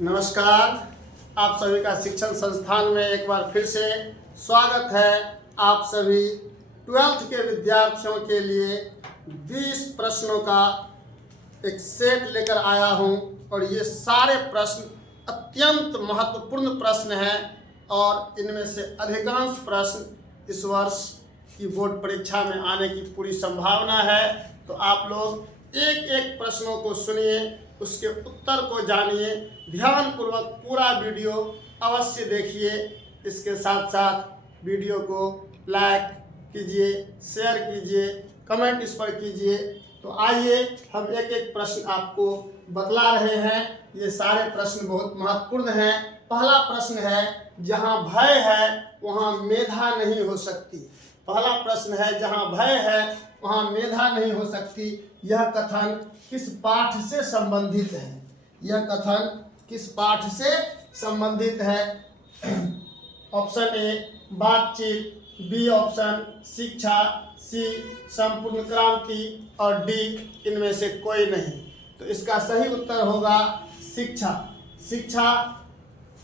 नमस्कार। आप सभी का शिक्षण संस्थान में एक बार फिर से स्वागत है। आप सभी 12th के विद्यार्थियों के लिए 20 प्रश्नों का एक सेट लेकर आया हूं और ये सारे प्रश्न अत्यंत महत्वपूर्ण प्रश्न हैं और इनमें से अधिकांश प्रश्न इस वर्ष की बोर्ड परीक्षा में आने की पूरी संभावना है। तो आप लोग एक एक प्रश्नों को सुनिए, उसके उत्तर को जानिए, ध्यानपूर्वक पूरा वीडियो अवश्य देखिए। इसके साथ साथ वीडियो को लाइक कीजिए, शेयर कीजिए, कमेंट इस पर कीजिए। तो आइए हम एक एक प्रश्न आपको बतला रहे हैं। ये सारे प्रश्न बहुत महत्वपूर्ण हैं। पहला प्रश्न है, जहाँ भय है वहाँ मेधा नहीं हो सकती। पहला प्रश्न है, जहाँ भय है वहाँ मेधा नहीं हो सकती। यह कथन किस पाठ से संबंधित है? यह कथन किस पाठ से संबंधित है? ऑप्शन ए बातचीत, बी ऑप्शन शिक्षा, सी संपूर्ण क्रांति और डी इनमें से कोई नहीं। तो इसका सही उत्तर होगा शिक्षा। शिक्षा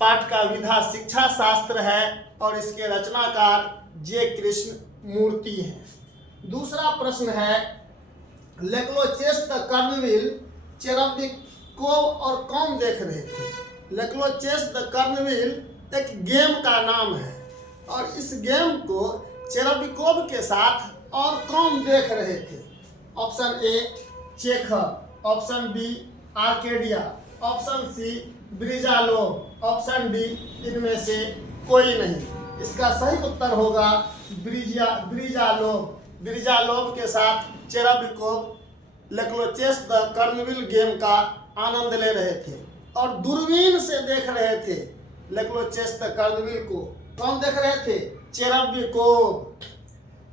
पाठ का विधा शिक्षा शास्त्र है और इसके रचनाकार जे कृष्ण मूर्ति हैं। दूसरा प्रश्न है, लेक्लोचेस द कर्नविल चेरेबिकोव और कौन देख रहे थे? लेक्लोचेस द कर्नविल एक गेम का नाम है और इस गेम को चेरेबिकोव के साथ और कौन देख रहे थे? Option A Chekhov, option B Arcadia, option C Brizhalov, option D इनमें से कोई नहीं। इसका सही उत्तर होगा ब्रिजालोव। ब्रिजालोव के साथ चेरेबिकोव लेक्लोचेस द कर्नविल गेम का आनंद ले रहे थे और दूरबीन से देख रहे थे। लेक्लोचेस द कर्नविल को कौन देख रहे थे? चेरेबिकोव।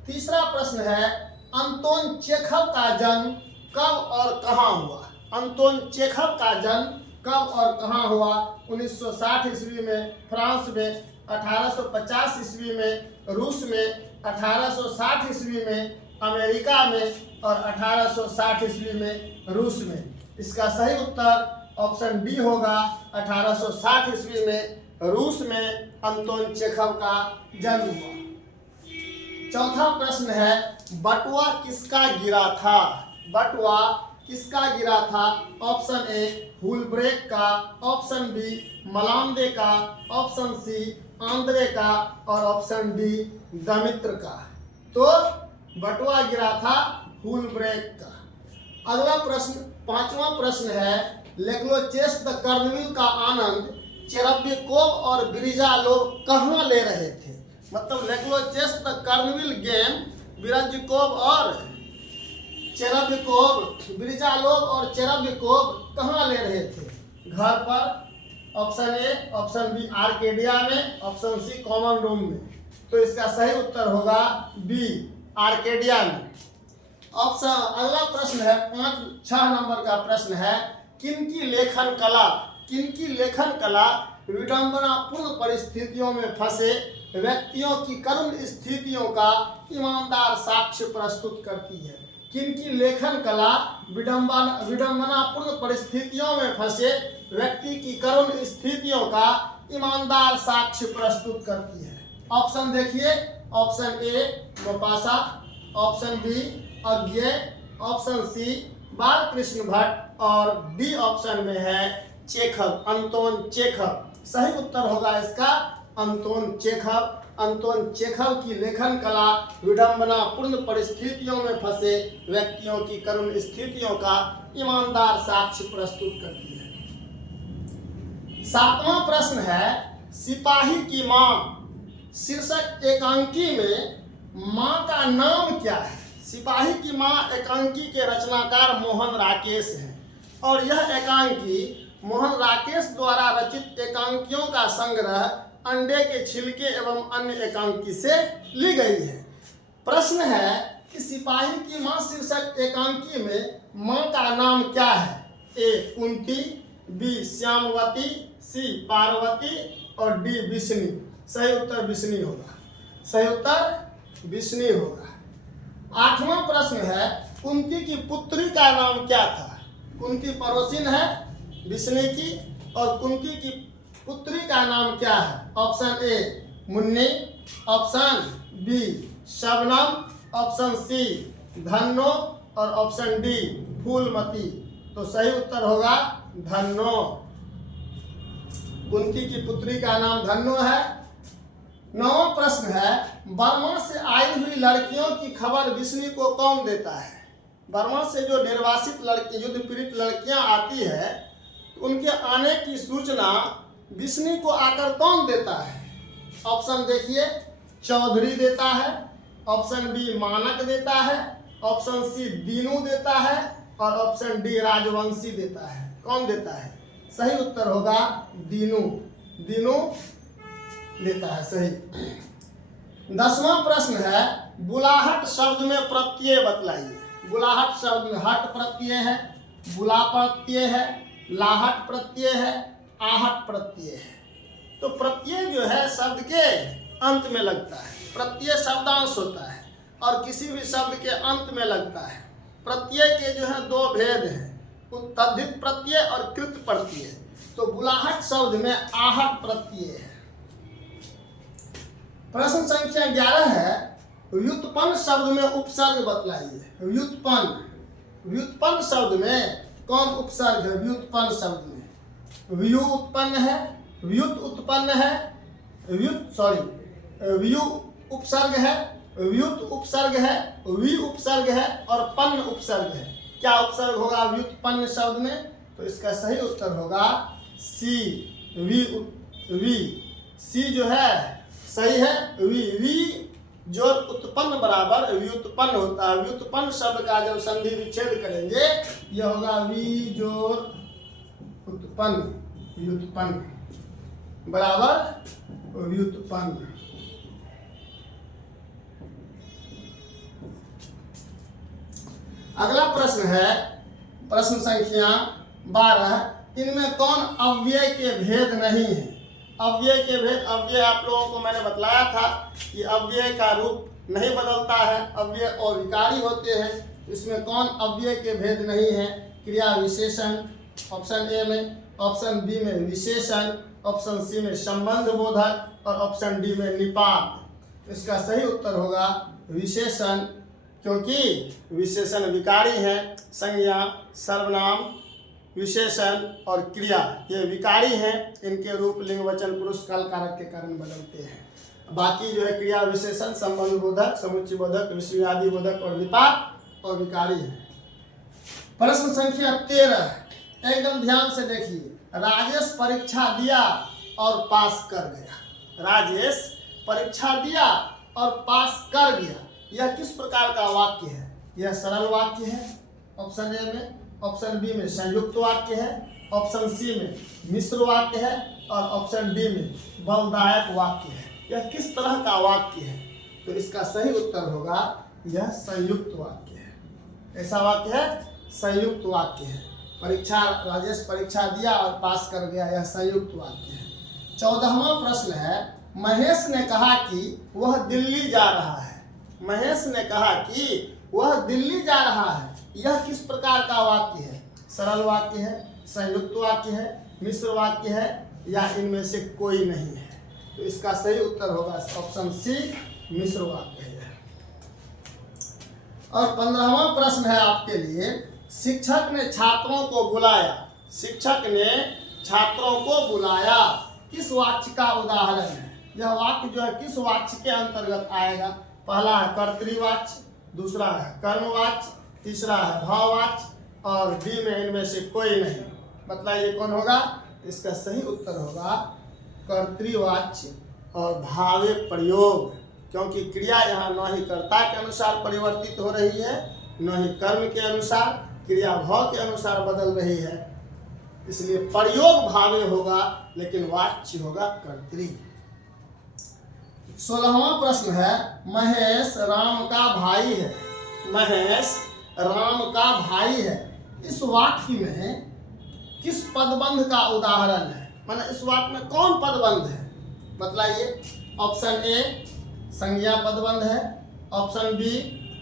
तीसरा प्रश्न है, अंतोन चेखव का जन्म कब और कहाँ हुआ? अंतोन चेखव का जन्म कब और कहाँ हुआ? 1960 ईस्वी में फ्रांस में, 1850 ईस्वी में रूस में, 1860 ईस्वी में अमेरिका में और 1860 ईस्वी में रूस में। इसका सही उत्तर ऑप्शन डी होगा। 1860 ईस्वी में रूस में अंतोन चेखव का जन्म हुआ। चौथा प्रश्न है, बटुआ किसका गिरा था? बटुआ किसका गिरा था? ऑप्शन ए हुलब्रेक का, ऑप्शन बी मलांदे का, ऑप्शन सी आंद्रे का और ऑप्शन डी दमित्र का। तो बटुआ गिरा था हुलब्रेक का। अगला प्रश्न, पांचवा प्रश्न है, लेक्लोचेस द कर्नविल का आनंद चेरेबिकोव और ब्रिजालोव कहाँ ले रहे थे? मतलब लेक्लोचेस द कर्नविल गेम ब्रिजालोव और चेरेबिकोव, ब्रिजालोव और चेरेबिकोव कहाँ ले रहे थे? घर पर, option A, option B Arcadia में, ऑप्शन सी कॉमन रूम में। तो इसका सही उत्तर होगा बी आर्केडिया में। ऑप्शन अगला प्रश्न है, 6 नंबर का प्रश्न है, किनकी लेखन कला विडंबनापूर्ण परिस्थितियों में फंसे व्यक्तियों की करुण स्थितियों का ईमानदार साक्ष्य प्रस्तुत करती है? किनकी लेखन कला विडंबनापूर्ण परिस्थितियों में फंसे व्यक्ति की करुण स्थितियों का ईमानदार साक्ष्य प्रस्तुत करती है? ऑप्शन देखिए, option A Maupassant, option B Agyeya, option C Balkrishna Bhatt और डी ऑप्शन में है चेखव, अंतोन चेखव। सही उत्तर होगा इसका अंतोन चेखव। अंतोन चेखव की लेखन कला विडंबनापूर्ण परिस्थितियों में फंसे व्यक्तियों की करुण स्थितियों का ईमानदार साक्ष्य प्रस्तुत करती है। 7वां प्रश्न है, सिपाही की मां शीर्षक एकांकी में मां का नाम क्या है? सिपाही की मां एकांकी के रचनाकार मोहन राकेश हैं और यह एकांकी मोहन राकेश द्वारा रचित एकांकियों का संग्रह अंडे के छिलके एवं अन्य एकांकी से ली गई है। प्रश्न है कि सिपाही की मां शीर्षक एकांकी में मां का नाम क्या है? ए कुंती, बी श्यामवती, सी पार्वती और डी विष्णु। सही उत्तर विष्णु होगा। सही उत्तर विष्णु होगा। 8वां प्रश्न है, कुंती की पुत्री का नाम क्या था? कुंती पड़ोसिन है विष्णु की, और कुंती की पुत्री का नाम क्या है? Option A Munni, option B Shabnam, option C Dhanno और ऑप्शन डी फूलमती। तो सही उत्तर होगा धन्नो। कुंती की पुत्री का नाम धन्नो है। 9वां प्रश्न है, बर्मा से आई हुई लड़कियों की खबर विष्णु को कौन देता है? बर्मा से जो निर्वासित लड़की, युद्ध पीड़ित लड़कियां आती है, तो उनके आने की सूचना विष्णु को आकर कौन देता है? ऑप्शन देखिए, चौधरी देता है, ऑप्शन बी मानक देता है, ऑप्शन सी दीनू देता है और ऑप्शन डी राजवंशी देता है। कौन देता है? सही उत्तर होगा दीनू। दीनू देता है सही। 10वां प्रश्न है, बुलाहट शब्द में प्रत्यय बतलाइए। बुलाहट शब्द में हट प्रत्यय है, बुला प्रत्यय है, लाहट प्रत्यय है, आहट प्रत्यय है। तो प्रत्यय जो है शब्द के अंत में लगता है। प्रत्यय शब्दांश होता है और किसी भी शब्द के अंत में लगता है। प्रत्यय के जो है दो भेद हैं, तद्धित प्रत्यय और कृत प्रत्यय। तो बुलाहट शब्द में आहट प्रत्यय है। प्रश्न संख्या 11 है, व्युत्पन्न शब्द में उपसर्ग बतलाइए। व्युत्पन्न, व्युत्पन्न शब्द में कौन उपसर्ग है? व्युत्पन्न शब्द में व्यु उत्पन्न है, व्युत उत्पन्न है, व्यु उपसर्ग है, व्युत उपसर्ग है, वि उपसर्ग है और पन्न उपसर्ग है। क्या उपसर्ग होगा व्युत्पन्न शब्द में? तो इसका सही उत्तर होगा सी, वी। सी जो है सही है, वी जोड़ उत्पन्न बराबर व्युत्पन्न होता है। व्युत्पन्न शब्द का जब संधि विच्छेद करेंगे, यह होगा वी जोड़ उत्पन्न, व्युत्पन्न बराबर व्युत्पन्न। अगला प्रश्न है, प्रश्न संख्या 12, इनमें कौन अव्यय के भेद नहीं है? अव्यय के भेद, अव्यय आप लोगों को मैंने बतलाया था कि अव्यय का रूप नहीं बदलता है, अव्यय अविकारी होते हैं। इसमें कौन अव्यय के भेद नहीं है? क्रिया विशेषण ऑप्शन ए में, ऑप्शन बी में विशेषण, ऑप्शन सी में संबंध बोधक और ऑप्शन डी में निपात। इसका सही उत्तर होगा विशेषण, क्योंकि विशेषण विकारी है। संज्ञा, सर्वनाम, विशेषण और क्रिया ये विकारी हैं। इनके रूप लिंग वचन पुरुष काल कारक के कारण बदलते हैं। बाकी जो है क्रिया विशेषण, संबंध बोधक, समुच्चय बोधक, विषयादि बोधक और निपात और विकारी है। प्रश्न संख्या 13, एकदम ध्यान से देखिए। राजेश परीक्षा दिया और पास कर गया। राजेश परीक्षा दिया और पास कर गया, यह किस प्रकार का वाक्य है? यह सरल वाक्य है ऑप्शन ए में, ऑप्शन बी में संयुक्त वाक्य है, ऑप्शन सी में मिश्र वाक्य है और ऑप्शन डी में बलदायक वाक्य है। यह किस तरह का वाक्य है? तो इसका सही उत्तर होगा यह संयुक्त वाक्य है। ऐसा वाक्य है, संयुक्त वाक्य है। परीक्षा, राजेश परीक्षा दिया और पास कर गया, यह संयुक्त वाक्य है। 14वां प्रश्न है, महेश ने कहा कि वह दिल्ली जा रहा है। महेश ने कहा कि वह दिल्ली जा रहा है, यह किस प्रकार का वाक्य है? सरल वाक्य है, संयुक्त वाक्य है, मिश्र वाक्य है या इनमें से कोई नहीं है? तो इसका सही उत्तर होगा ऑप्शन सी, मिश्र वाक्य है। और 15वां प्रश्न है आपके लिए, शिक्षक ने छात्रों को बुलाया। शिक्षक ने छात्रों को बुलाया, किस वाक्य का उदाहरण है? यह वाक्य जो है किस वाक्य के अंतर्गत आएगा? पहला है कर्तृवाच्य, दूसरा है कर्मवाच्य, तीसरा है भाववाच्य और डी में इनमें से कोई नहीं। मतलब ये कौन होगा? इसका सही उत्तर होगा कर्तृवाच्य और भावे प्रयोग, क्योंकि क्रिया यहाँ न ही कर्ता के अनुसार परिवर्तित हो रही है, न ही कर्म के अनुसार, क्रिया भाव के अनुसार बदल रही है। इसलिए प्रयोग भावे होगा, लेकिन वाच्य होगा कर्तृ। 16वां प्रश्न है, महेश राम का भाई है। महेश राम का भाई है, इस वाक्य में किस पदबंध का उदाहरण है? माने इस वाक्य में कौन पदबंध है? बतलाइए। ऑप्शन ए संज्ञा पदबंध है, ऑप्शन बी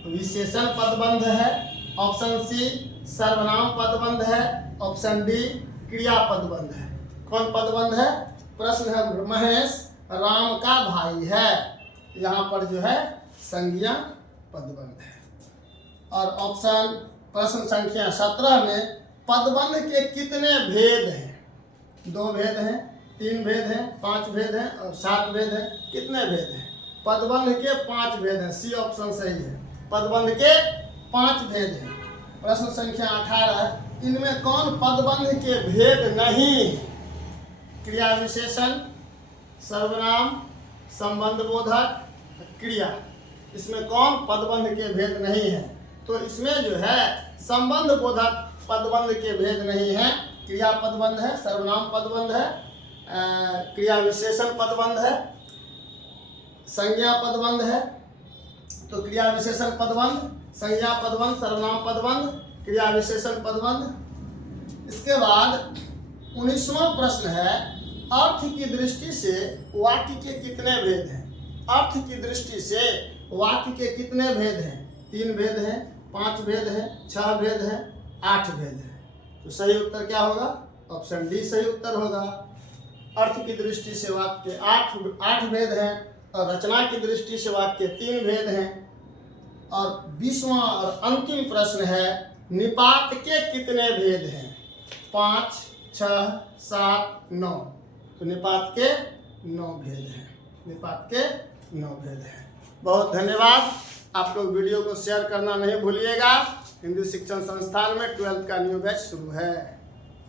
विशेषण पदबंध है, ऑप्शन सी सर्वनाम पदबंध है, ऑप्शन डी क्रिया पदबंध है। कौन पदबंध है? प्रश्न है महेश राम का भाई है, यहाँ पर जो है संज्ञा पदबंध है। और ऑप्शन प्रश्न संख्या 17 में पदबंध के कितने भेद हैं? 2 भेद हैं, 3 भेद हैं, 5 भेद हैं और 7 भेद हैं। कितने भेद हैं? पदबंध के 5 भेद हैं। सी ऑप्शन सही है, पदबंध के 5 भेद हैं। प्रश्न संख्या 18, इनमें कौन पदबंध के भेद नहीं? क्रिया विशेषण, सर्वनाम, संबंध बोधक, क्रिया, इसमें कौन पदबंध के भेद नहीं है? तो इसमें जो है संबंध बोधक पदबंध के भेद नहीं है। क्रिया पदबंध है, सर्वनाम पदबंध है, क्रिया विशेषण पदबंध है, संज्ञा पदबंध है। तो क्रिया विशेषण पदबंध, संज्ञा पदबंध, सर्वनाम पदबंध, क्रिया विशेषण पदबंध। इसके बाद 19वां प्रश्न है, अर्थ की दृष्टि से वाक्य के कितने भेद हैं? अर्थ की दृष्टि से वाक्य के कितने भेद हैं? 3 भेद हैं, 5 भेद हैं, 6 भेद हैं, 8 भेद हैं। तो सही उत्तर क्या होगा? ऑप्शन डी सही उत्तर होगा। अर्थ की दृष्टि से वाक्य के 8 भेद हैं और रचना की दृष्टि से वाक्य के 3 भेद हैं। और 20वां और अंतिम प्रश्न है, निपात के कितने भेद हैं? 5, 6, 7, 9। तो निपात के 9 भेद हैं। निपात के 9 भेद हैं। बहुत धन्यवाद। आप लोग वीडियो को शेयर करना नहीं भूलिएगा। हिंदी शिक्षण संस्थान में 12th का न्यू बैच शुरू है।